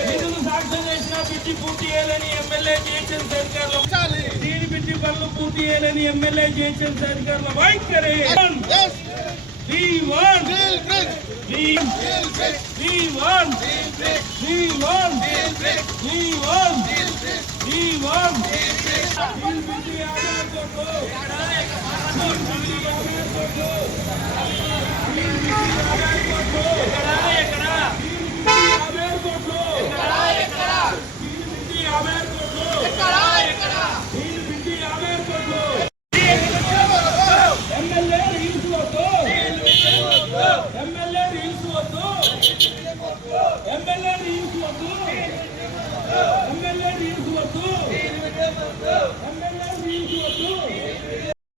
నిధులు సాక్షం చేసిన బిడ్డి పూర్తి చేయాలని ఎమ్మెల్యే జిహెచ్ఎంసీ అధికారులు, దీని బిడ్డి పనులు పూర్తి చేయాలని ఎమ్మెల్యే జిహెచ్ఎంసీ అధికారుల వైఖరి. ఎమ్మెల్యే రీల్స్ వద్దు.